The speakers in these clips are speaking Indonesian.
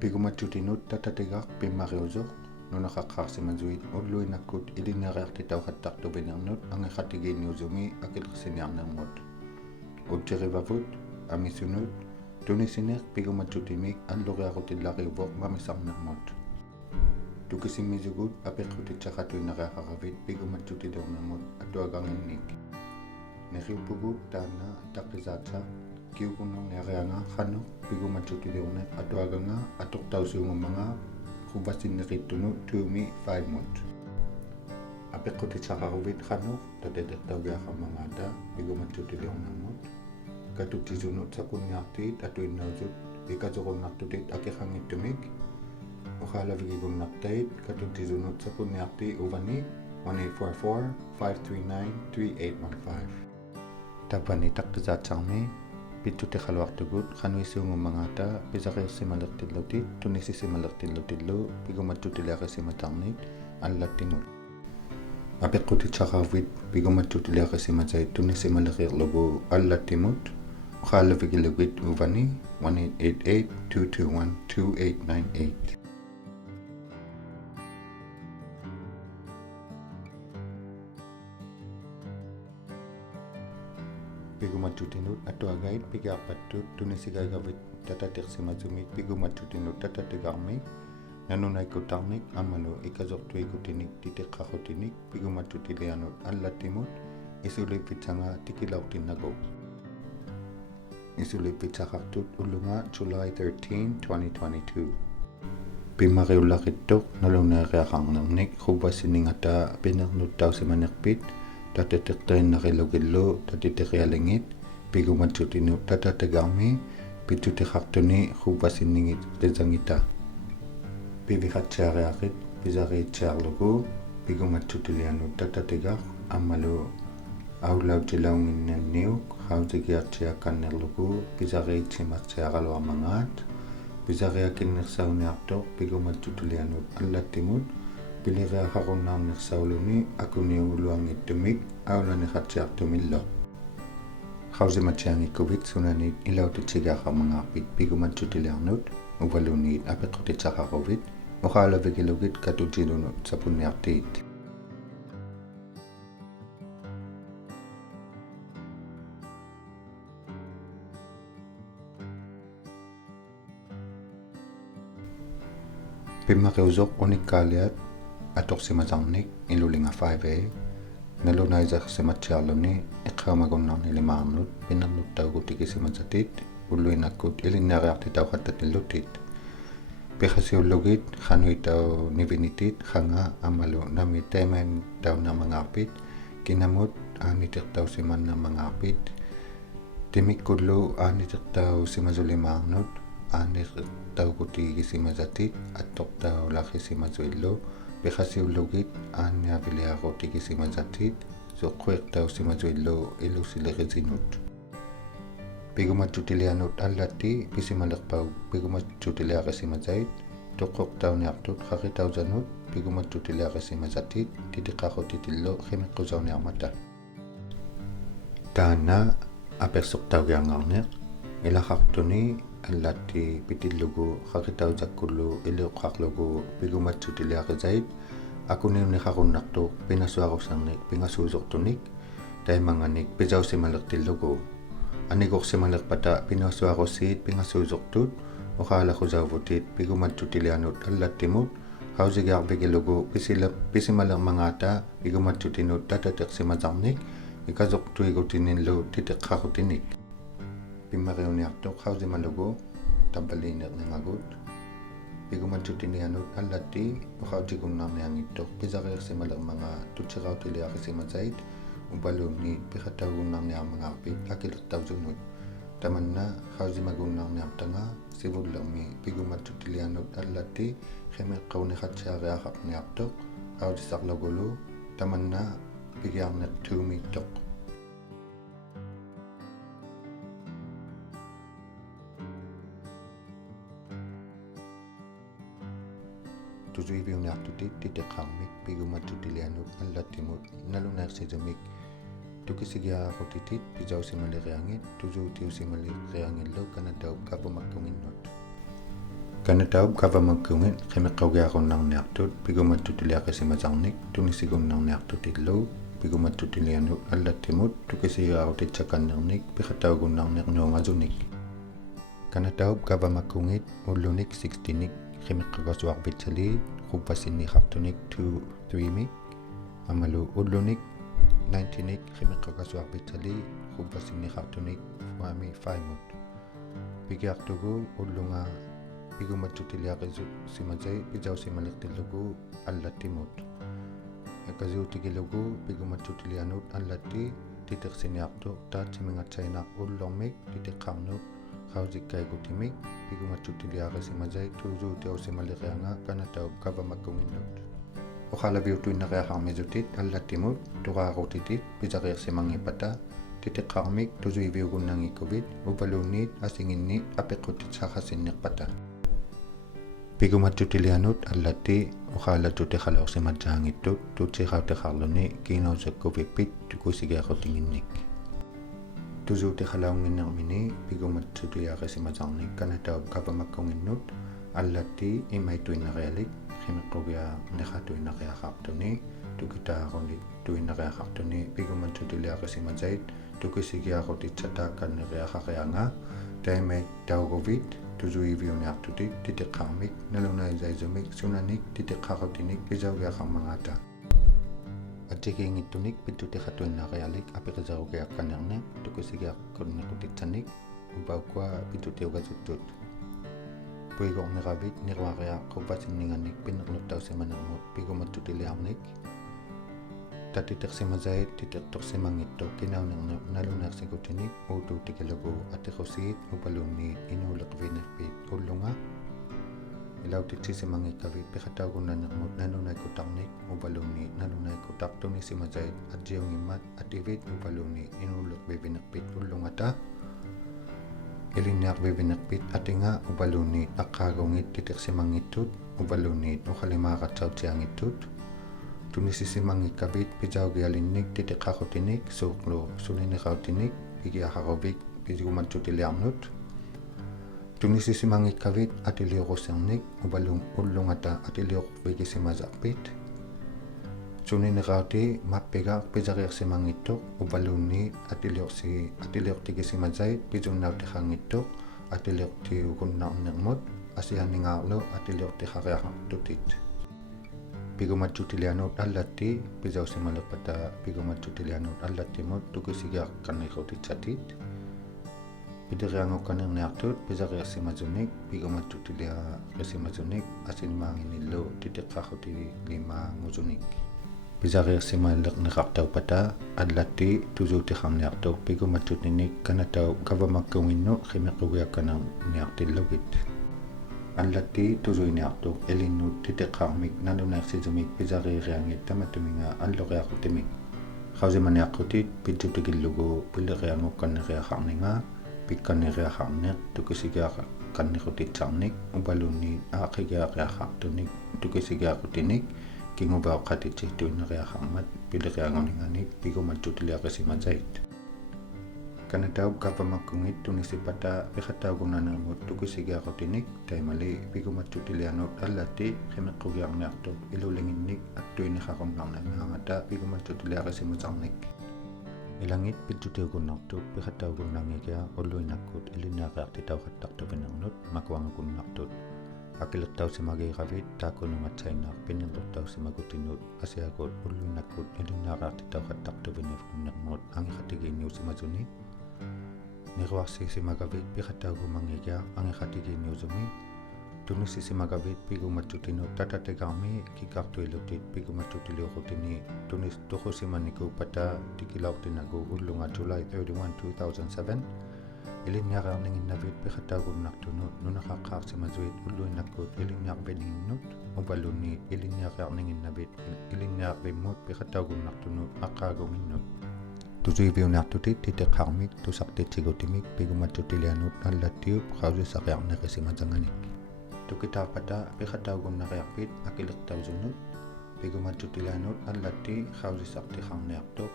Pigumatjutinut tatatigaq pimmariusoq nunaqaqqaarsimazuit ulluinakkut ilinereartitauqattartupinernut angeqatigiinniusumi akilqsiniarnermut uttirivavut amisunut tunisineq pigumatjutimik alluriaqutillariuvoq mamisarnermut tukisimisugut apeqqutitsaqatuineriaqaravit pigumatjutiliornermut atuaganginnik neriupugut taana taqqisaatsaaq kiukunnerniarianga qannoq pigumatjutiliorneq atuaganga atoqtausiungumanga quvassinneqittunut tuumi 5 mut apeqqutitsaqaruvit qannoq tateteqtaugiaqamamaata pigumatjutiliornermut katutisunut sapunniartiit atuinnausut ikasoqunartutit aqiqangittumik uqaalavigigunartait katutisunut sapunniarti uvani 1844-539-3815 tapani taqqisaatsaarmi pittutiqaluartugut qanuissuungummangaata pisaqirsimalertillutit tunisisimalertillutillu pigumatjutiliaqisimatarnit allattimut apeqqutitsaqarvit pigumatjutiliaqisimatait tunissimaleqirlugu allattimut uqaalavigilugit uvani 1888-221-2898 pigumatjutinut atuagait pigaarpattut tunisigaigavit tatatiqsimasumik pigumatjutinut tatatigarmik nanunaikkutarnik ammalu ikasortuikutinik titiqqaqutinik pigumatjutilianut allattimut isulippitsanga tikilaurtinnagu isulippitsaqartut ullunga July 13, 2022 pimmariullaqittoq naluneeriaqarnernik quvassiningata pinernuttausimanerpit tateteqterinnaqilugillu tatiteqialingit pigumatjutinut tatatagarmi pittutiqartuni quvassiningit qisangita piviqatsiariaqit pisariitsiarlugu pigumatjutilianut tatatigaq ammalu aulautilaunginnanniuk qautigiartiaqannerlugu pisariitsimartiaqaluarmangaat pisariakinnersauniartoq pigumatjutilianut allattimut piliriaqaqunnaarnersauluni akuniuguluangittumik aulaniqatsiartumillo qausimatsiangikkuvit sunanit ilautitsigaaqarmangaarpit pigumatjutiliarnut uvaluniit apeqqutitsaqaruvit uqaalavigilugit katutilunut sapunniartiit pimmaqiusoq unikkaaliat atoqsimasarnik ilulinga 5A nalunaisaqsimatsiarluni iqqaamagunnarnilimaarnut pinernuttaugutikisimasatit ulluinakkut ilinneariartitauqattatillutit piqasiullugit qanuitau nivinitit qanga ammalu nami teemen taunermangaarpit kinamut aanitiqtausimannermangaarpit timikkullu aanitiqtausimasulimaarnut aanitiqtaugutikisimasatit attoqtaulaqqisimasuillu piqasiullugit aanniaviliaqutikisimasitit soqquiqtausimasuillu ilusileqisinut pigumatjutilianut allatti pisimalerpau pigumatjutiliaqisimasait toqqoqtauniartut qaqitausanut pigumatjutiliaqisimasatit titiqqaqutitillu qimiqqusauниarmata taana apersoqtaugiangaarneq ilaqartuni allatti pitillugu qaqitausakkullu iliuqqarlugu pigumatjutiliaqisait akuniunniqarunnartuq pinasuarusarnik pingasuusortunik taimanganik pisausimalertillugu anigorsimalerpata pinasuarussiit pingasuusortut uqaalaqusauvutit pigumatjutilianut allattimut qausigaarvigilugu pisimalermangaata pigumatjutinut tatateqsimasarnik ikasortuigutinillu titeqqaqutinik pimmariuniartoq qausimalugu tampaliinerningagut pigumatjutilianut allatti uqautikunnarniangittoq pisariirsimalermanga tutsiqautiliaqisimasait upalunniit piqataugunnarniarmangaarpit akilertausunut tamanna qausimagunnarniartanga sivullermi pigumatjutilianut allatti qimiqqauniqatsiariaqarniartoq qautisarlugulu tamanna pigiarneq tuumiittoq tusuiviuniartutit titeqqarmik pigumatjutilianut allattimut naluneersitumik tukisigiaqutitit pisausimaleriangit tusuutiusimaleriangillu kanataup kapumakkunginnut Kanataub kavamagkungit khimiqawgiaqunarniartut pigumattutiliaqisimasarnik tunisigunnarniartut illu pigumattutilianut allattimut tukisigaarutitsakannernik piqataugunnarnernuungasunik. Kanataub kavamagkungit ullunik 60nik khimiqqagasuarpitsali quppasinniqartunik 2-3mik amalu ullunik 90nik khimiqqagasuarpitsali quppasinniqartunik 5mut. Pikiartugu ullunga pigumattutiliaqisu simasai pijausimaliqtillugu allattimut. Yakasiutigilugu pigumattutilianut allatti titiqsiniartu taatimigatsainaq ullormik titiqqarnut qausikkaigutimik pigumattutiliaqisimasai tuusuutiausimaliqianga kanatau kavamakunginnut. Oqalaviutuinneqiaqarmisutit allattimut tuqaaqutitit pisaqiersimangipata titiqqarmik tusuiviugunnangikuvit upaluunniit asinginniit apeqqutitsaqasinniqpata. Pigumattutilianut allatti oqaalatutiqalorsimatsaangittut tuutsiqautiqarluni kiinausakkuvipit tukusigiaqotinginnik. Tusuutiqalaunginnermini pigumattutiliaqisimasarnik kanatau kavamakunginnut allatti imaituinneqialik khimiqqugiarneqatuinneqiaqartuni tukitaaqunit tuinneqiaqartuni pigumattutiliaqisimasait tukisigiaqutitsataakkanneqiaqaqianga taimait tauguvit tusuiviuniartutit titiqqarmik nalunaisaisumik sunanik titiqqaqutinik pisaugiaqarmangata. Atikiingittunik pittutiqatuinnaqialik apiqisarugiakkanerneq tukisigiaqqunnequtitsanik upaukua pittutiugasutut. Puigorneqavit niruaqiaq quppasinningannik pinneqnuttausimanermut pigumattutiliarnik tatitiqsimasait titiqtorsimangittuq kinaunerneq naluneersikutinik uutuutigilugu atiqusiit upaluunniit inuuleqvinerpiit ullunga ilautitsisimangikavit piqataugunnanermut nalunaikkutarnik upaluunniit nalunaikkutartunisimasait atiungimmat ativit upaluunniit inuuleqvivinerpiit ullungata ilinniarvivinerpit atinga upaluunniit aqqaagungit titiqsimangittut upaluunniit uqalimaaqatsautiangittut tunisisimangikavit pisaugialinnik titiqqaqutinik suuqlu suliniqautinik pigiaqaruvik pigumattutiliarnut tunisisimangikavit atiliuqussernik ullungata atiliuqvikisimasarpit suniniqauti mappigaaq pisariersimangittuq upaluunniit atiliuqtikisimasait pisunnautiqangittuq atiliuqtiugunnarnermut asianningaarlu atiliuqtiqariaqartutit. Pigumattutilianut allatti pisausimaleqpata pigumattutilianut allattimut tukisigiaqqanniqutitsatit piderianguqqanerniartut pisariersimasunik pigumattutiliaqisimassunik asinmaanginillu titiqqaqutilimaangusunik. Pisariersimalleqneqartaupata allatti tusuutiqarniartuq pigumattutinik kanatau kavamakunginnu khimiqqugiakkanerniartillugit. Allatti tusuiniartuq ilinnut titiqqarmik naluneersisumik pisariiriangit tamatuminga alloqiaqutimik qausimaniaqqutit pittutigillugu pilleqianguqqanneqiaqarninga pikkanneqiaqarneq tukisigiaqanniqutitsarnik upaluunniit aaqigiaqiaqartunik tukisigiaqutinik kinguvaoqqatitsihtuinneqiaqarmat pilleqianguninganik pigumattutiliaqisimasait. Kanatau kavamakkungit tunisipata piqataugunnanermut tukisigiaqutinik taimali pigumattutilianut allatti khimiqqugiarniartuq ilulinginnik attuinneqaqunnernaangaangata pigumattutiliaqisimasarnik. Ilangit pittutiugunnartuq piqataugunnangigia ulluinakkut ilinniaqiartitauqattartupinernerut makuangakunnartut akilertausimagiiqavit taakkunungatsainnaq pinnerluttausimagutinut asiakut ulluinakkut ilinniaqartitauqattartupiniffunnermut angiqatigiinniusimasuni niruarsiisimagavit piqataugumangigia angiqatigiinniusumi tunissisimakavit pigumattutinuut tatatigarmi kikartuilutit pigumattutiliuqutini tunis tuqusimaniku pata tikilaurtinagu ullunga July 31, 2007 ilinniaqarninginnavit piqataugunnartunut nuneqaqqaarsimasuit ulluinakkut ilinniarvininginnut upaluunniit ilinniaqiarninginnavit ilinniarvimmut piqataugunnartunut aqqaagunginnut. Tusuiviuniartutit titiqqarmik tusartitsiigutimik pigumattutilianut allattiup qausisaqiarneqisimatanganik. Tukitaapata piqataugunnariarpit akilertausunnut pigumattutilianut allatti qausisartiqarniartuq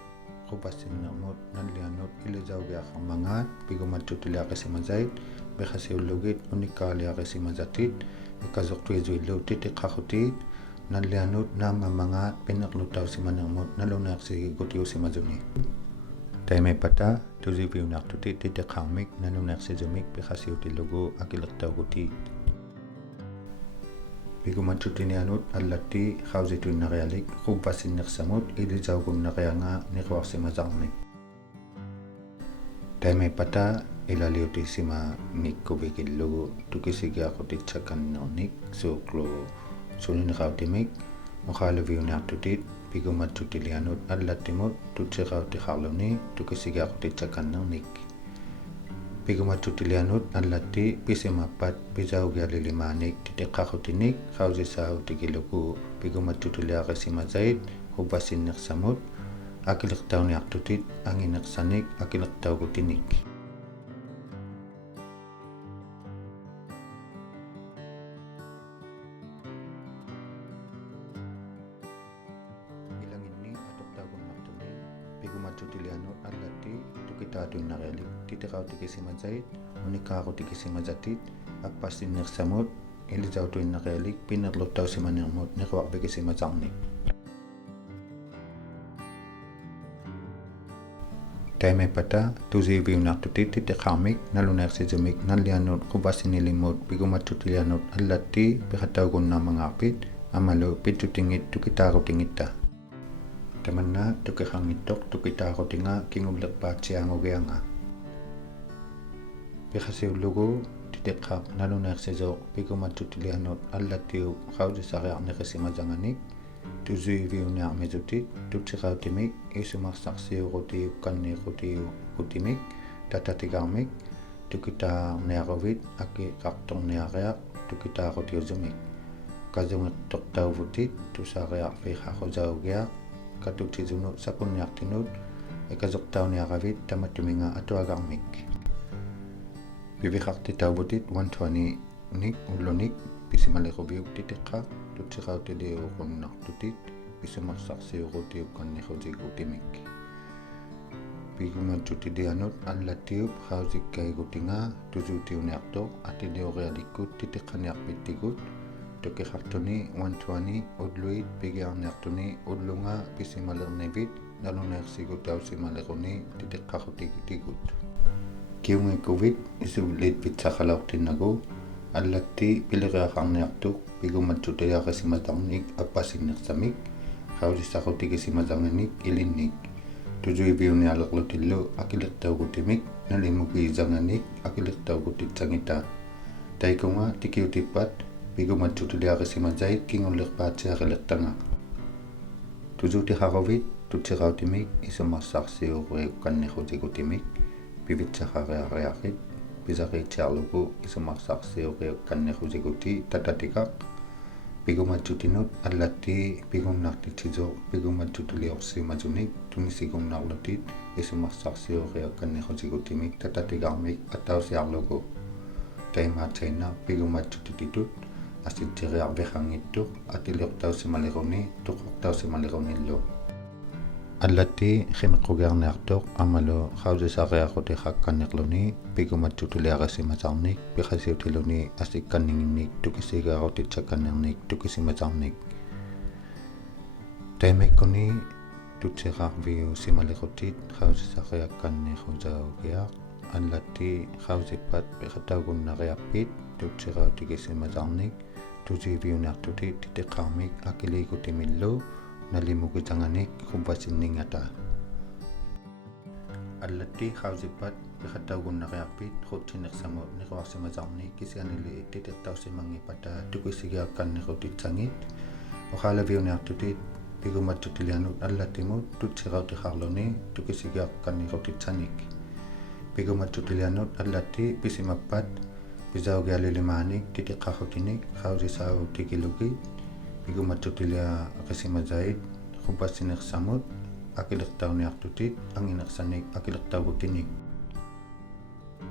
qubasin nermut nanlianut ilizaugia khamangat pigumatutilia qasimazait bekhasiulugit unikalia qasimazatit ikazoktuezuillu titiqaqutit nanlianut namamangat pinaqlutaw simanermut naluneqsi gutiu simazuni taime pata tuziviunartutit titiqarmik naluneqsizumik bekhasiutilugu akilertaugutit pigumatutinianut allati khawzituinarialik qubbasinnersamut ilizaugunnarianga niqwarsimazarnik taime pata ilaliutisima mikkubikillugu tukisigiaqutitsakannernik suuqlu suniniqautimik mukhalaviunartutit pigumatutilianut allatimut tutsiqautiqarluni tukisigiaqutitsakannernik pigumatutilianut allati pisimappat pisaugialilimanik titiqqaqutinik qawsisaautigilugu pigumatutiliaqasimazait hubbasinnersamut akilertauniartutit anginersanik akilertaugutinik ilanginni atuqtaugunnartuni pigumatutilianut allati tukitaatuinnarialik titiqautikisimatzait unikaaqutikisimazatit appassinnersamut ilisautuinnarialik pinnerluttausimanermut niquarpikisimatarnik taime pata tusiviunartutit titiqarmik naluneersisumik nallianut qubassinnilimut pigumatutilianut allati piqataugunnaamangаарpit amalu pittutingit tukitaaqutingitta tamanna tukiqangittoq tukitaaqutinga kingullerpaatsiaangugianga piqasiullugu titiqqaq naluneersisoq pigumatutilianut allatiu qawsisariarneqisimasanganik tusiviuniarmisutit tutsiqautimik isumarsarsiuqutiuk kanniiqutiuqutimik tatatigarmik tukitaarniaquvit akiqartorniariaq tukitaaqutiusumik kasungertortauvutit tusaariarfiiqaqusaugiaq katutisunu sakunniartinut ikasortauniaqavit tamattuminga atuagarmik piviqartitauvutit 120 nik ullunik pisimalequviuk titiqqaq tutsiqautiliuqunnartutit pisumarsarsiuqutiuk kanniqutiigutimik pigumatutilianut allatiup qawsikkaigutinga tusuutiuniartoq atiliurialikkut titiqqaniarpittigut tukiqartuni 120 ulluit pigiarniartuni ullunga pisimalernivit naluneersigutausimalequni titiqqaqutigut kiungikuvit isuullit pitsaqalaortinnagu allatti piliqiaqarniartuq pigumatutiliaqasimatarnik appassinnersamik qawsissaqutigisimazanganik ilinnik tusuiviunialerlutillu akilertaugutimik nalimugiisanganik akilertaugutitsangita taikunga tikiutippat pigumatutiliaqasimazait kingullerpaatsiaqilertanga tusuutiqaquvit tutsiqautimik isumarsarsiuqriuk kanniqutigutimik pivitsaqariariaqit pisaqiitsiarlugu isumarsarsiuqiuk kanniqutiguti tatatikaq pigumattutinut allatti pigunnartitsisoq pigumattutiliorsimasunik tunisigunnarlutit isumarsarsiuqiuk kanniqutigutimik tatatigarmik attausiarlugu taimaatsainna pigumattutititut assitsiriarviqangittuq atiliortausimalequni tuqortausimalequnillu allatti qimiqqugiarniartoq amalu qawsisariaqutiqaqqanniqluni pigumattutuliaqasimatarnik piqasiutiluni asikkanninginnik tukisigaarutitsakkannernik tukisimatarnik taimekkuni tutsiqarviu simalequtit qawsisariaqqanniqusaugiaq allatti qawsippat piqataugunnariarpit tutsiqautigisimazarnik tusiviunartutit titiqqarmik akiliigutimillu nalimugitanganik qubbasinninngata allatti qawsippat piqataugunnariarpit qutsinnersamut niquarsimazarnik kisianili titiqtausimangipata tukisigiaqqanniqutitsangit uqaalaviuniartutit pigumattutilianut allatimut tutsiqautiqarluni tukisigiaqqanniqutitsanik pigumattutilianut allatti pisimappat pisaugialilimanik titiqqaqutinik qawsisaautigilugi pigumattutiliaqasimazait qubbassinersamut akilertauniartutit anginersanik akilertaugutinik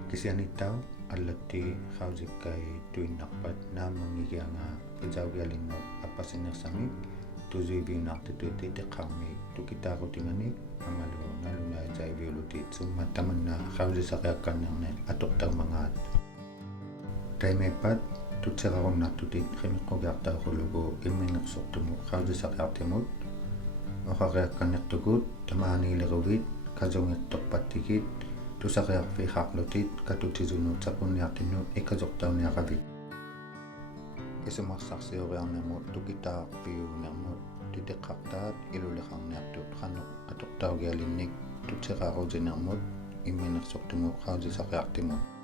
kisianittau allatti qawsikkai tuinnarpat naamangigianga pisaugialinnut appassinnersamik tuzuiviunartutut iteqqarmi tukitaaqutingani amalu naluna jaiviulutit summa tamanna qausisaqiakkannerni atoqtaumangaat taimepat tutserarunartutit qimiqqugiartauqulugu imminersortumu qausisaqiartimut oqariakkannertukut tamaaniileruvit kasungittorpattigit tusaqiarfiiqarlutit katutisunut sapunniartinnut ikasortauniaqavit isumarsarsioriarnermut tukitaarpiunermut titeqqartaat iluleqarniartut qannoq atoqtaugialinnik tutseraaruutinermut imminersortumu qausisaqiartimut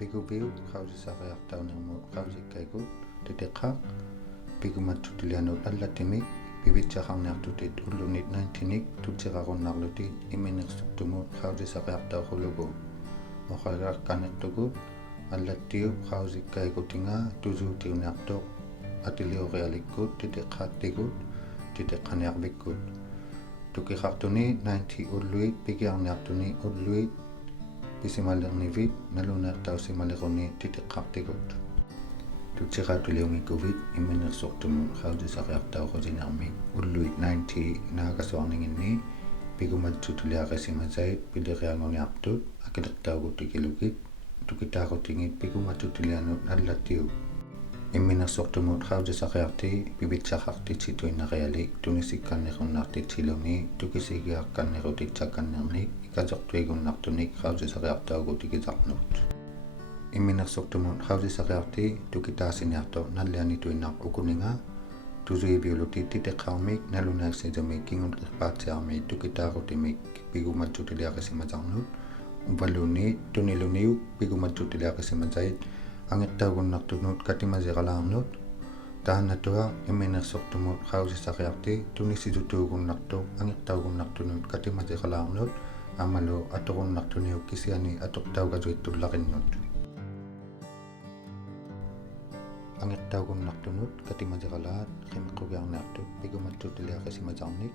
pigupiu qausisaqiartaunermut qausikkaigut titeqqaq pigumattutilianut allatimik pivitsaqarniartutit ullunit 19nik tutserarunarlutit imminersortumut qausisaqiartauqulugu oqariarkannertukut allattiup qausikkaigutinga tusuutiuniartoq atiliorialikkut titeqqaattigut titeqqaniarvikkut tukiqartuni 90 ulluit pikiarniartuni ulluit pisimalernivit naluneertausimalequni titeqqartigut tutsiqaatuliungikuvit imminersortumu qausisaqiartauqutinermik ulluit 90 naakasuarninginni pigumattutuliaqasimasait pilerianguniartut akilertaugutikilugit tukitaaqutingit pigumattutilianut allattiup imminersortumut qausisaqiarti pivitsaqartitsituinarialik tunisikkannerunnaartitsiluni tukisigiaqqannerutitsakkannernik ikasortuigunnartunik qausisaqiartaugutikisarnut imminersortumut qausisaqiarti tukitaasiniarto nallianituinnar ukuninga tusuiviulutit titeqqarmik nalunaaqsitumik kingunqerpaatiarmi tukitaaqutimik pigumattutiliaqasimasarnut uvalluuni tuniluniup pigumattutiliaqasimasait angertaugunnartunut katimasiqalaarnut taannatua imminersortumut qausisaqiarti tunisitutuugunnartuq angertaugunnartunut katimasiqalaarnut amalu atoqunnartuniuk kisiani atoqtaugasuittullarinnut angertaugunnartunut katimasiqalaat qimiqqugiarniartut pigumattutiliaqasimasarnik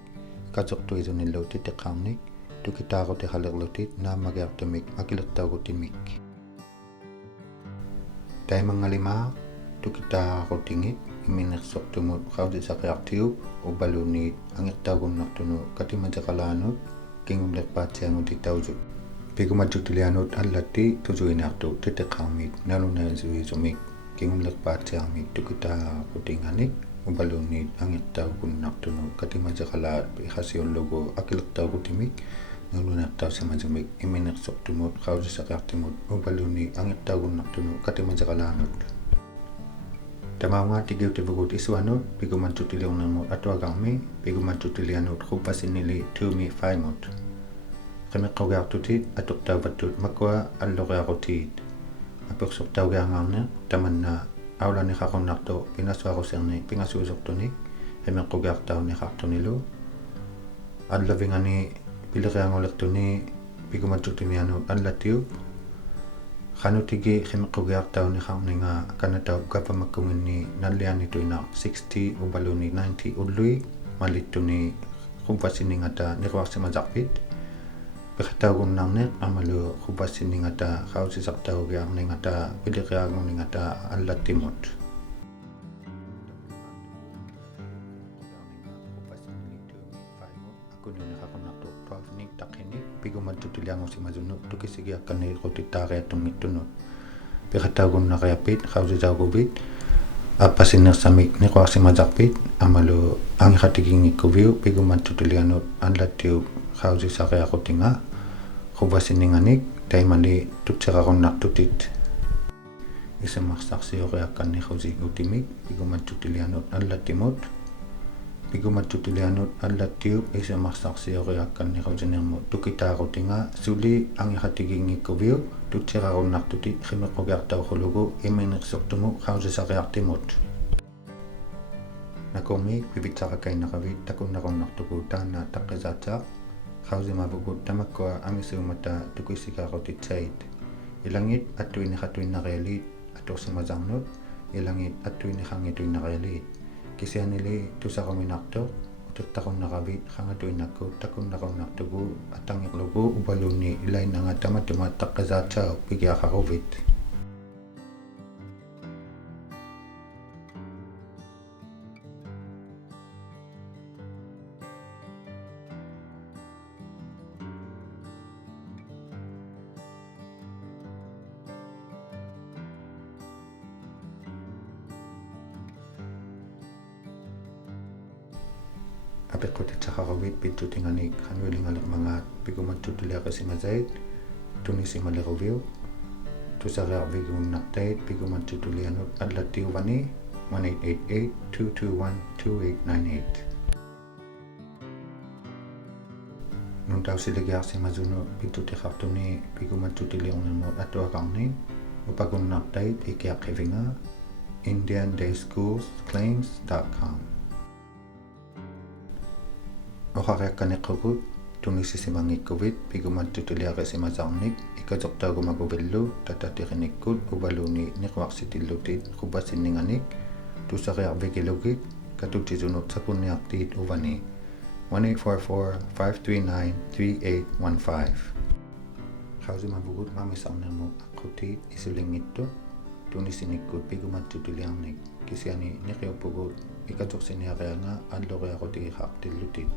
kasortuisunilluut titeqqarnik tukitaaqutiqalerlutit naamagiartumik akilertaugutimik taimangalima tukitaaqaqutingit imminersortumut qausisaqiartiup ubaluniit angertaugunnartunu katimasiqalaanut kingullerpaatiangutitausut pigumattutilianut allatti tusuiniartu titeqqarmik nalunaasuisumik kingullerpaatiarmik tukitaaqaqutinganik ubaluniit angertaugunnartunu katimasiqalaat iqasiullugu akilertaugutimik naluneertausimasumik imminersortumut qausisaqiartimut ubaluni angertaugunnartunu katimasiqalaanut tamaungaatigiutivugut isuanut pigumattutiliornermut atuaqarmi pigumattutilianut qupasinili tuumi faimut qimiqqaugiartutit atoqtauvattut makua alloriaqutiit apersortaugiangaarne tamanna aulaniqaqunnartu pinasuaruserni pingasuusortunik qimiqqaugiartauniqartunilu allavingani pileriangulertuni pigumattutilianut allattiup qanutigi qimiqqugiartauniqarninga kanataup kapamakkunginni nallianituina 60 ubaluni 90 ullui malittuni qupasiningata niquarsimasarpit piqtaugunnarneq amalu qupasiningata qausisartaugiarningata pilerianguningata allattimut pigumattutiliangusimasunut tukisigiaqqanniqutittaariattunngittunut piqtaugunnariapit qausisauquvit appasinersamik niquarsimasarpit amalu angiqatiginngikkuviu pigumattutilianut allattiup qausisaqiaqutinga qupasinninganik taimali tutserarunartutit isumarsarsioriaqqanniqusigutimmik pigumattutilianut allattimut pigumattutilianut allattiup isumarsarsioriaqqanniqutinermut tukitaaqutinga suli angiqatiginngikkuviu tutserarunartutit qimiqqugiartauqulugu imminersortumu qausisaqiartimut nakomi pivitsaqakainaqavit takunnarunnartuku taana taqqisaataaq qausimavugut tamakkua angisuumata tukisiqaaqutitsait ilangit attuiniqatuinnarialit atorsimasarnut ilangit attuiniqangituinnarialit kisianili tusaruminartoq takon nakabit khangatuin nakko takon naktugu atangik lugu ubaluni ilay na nga tama takazatsa bigya kakobit. Apik ko kakobit pitu tinganik kanwiling alak mga pigumat tutulia kasi mazait tunisi maliruvyo tusara vigun naktait pigumat tutulianot adlatiu vani 1888-221-2898 Nung daw siligyak si mazuno pitu tikartuni pigumat tutuliang namo ato akangni upagun naktait ikiak kevinga indiandayschoolsclaims.com Okakakanikugut tunisi si mangikubit pigumat tutulia kasi mazangnik ikazokta gumagubillo tatatikinikut ubaluni nikwak sitilutit kubasin ninganik tusakyak vigilugit katutizunot sa kunyaktit uvani 1844-539-3815 Kausi mabugut mamisang namo akutit isulingit to tunisi nikut pigumat tutuliang nik kisiani nikyo pugut ikazok sinya kaya nga adlo kaya ko ti hak tilutit